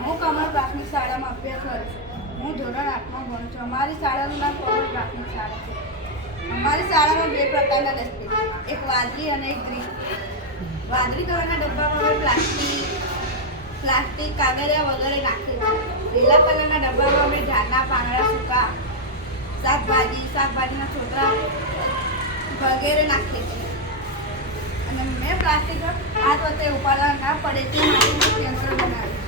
હું કમળ પ્રાથમિક શાળામાં અભ્યાસ કરું છું. હું ધોરણ 8માં ભણું છું. અમારી શાળાનું નામ કમળ પ્રાથમિક શાળા છે. અમારી શાળામાં 2 પ્રકારના ડસ્ટબિન, એક વાદળી અને એક ગ્રીન. વાદળી કલરના ડબ્બામાં અમે પ્લાસ્ટિક કાગળિયા વગેરે નાખીએ છીએ. લીલા કલરના ડબ્બામાં અમે ઝાડના પાંદડા, સૂકા શાકભાજીના છોતરા વગેરે નાખીએ છીએ. અને મેં પ્લાસ્ટિક હાથ વચ્ચે ઉપાડવા ના પડે તે માટેનું યંત્ર બનાવ્યું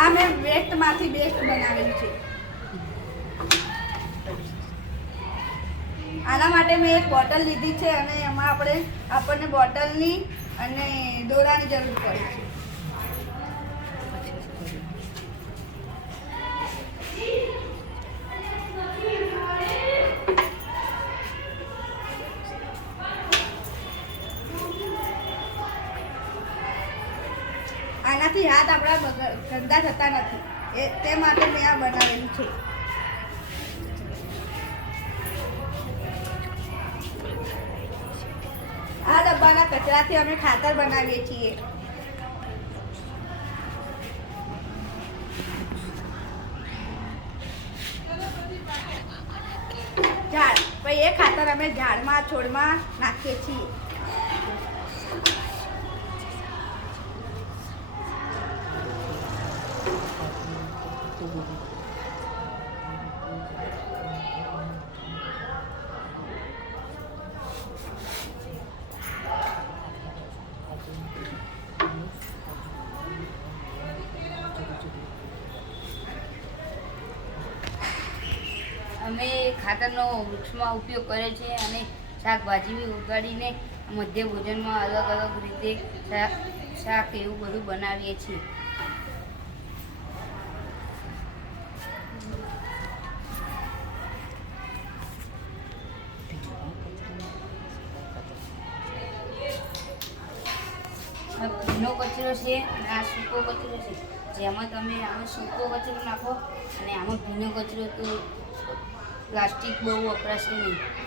આ મેં વેસ્ટમાંથી બેસ્ટ બનાવેલું છે. આના માટે મેં એક બોટલ લીધી છે અને એમાં આપણને બોટલની અને દોરાની જરૂર પડે છે. આનાથી હાથ આપણા ગંદા થતા નથી તે માટે મેં આ બનાવેલું છે. આ ડબ્બાના કચરાથી અમે ખાતર બનાવીએ છીએ. પછી એ ખાતર અમે ઝાડમાં છોડમાં નાખીએ છીએ. અમે ખાતરનો વૃક્ષમાં ઉપયોગ કરે છે અને શાકભાજી બી ઉગાડીને મધ્ય ભોજનમાં અલગ અલગ રીતે શાક એવું બધું બનાવીએ છીએ. ભીનો કચરો છે અને આ સૂકો કચરો છે. જેમાં તમે આમાં સૂકો કચરો નાખો અને આમાં ભીનો કચરો તો પ્લાસ્ટિક બહુ વપરાશે નહીં.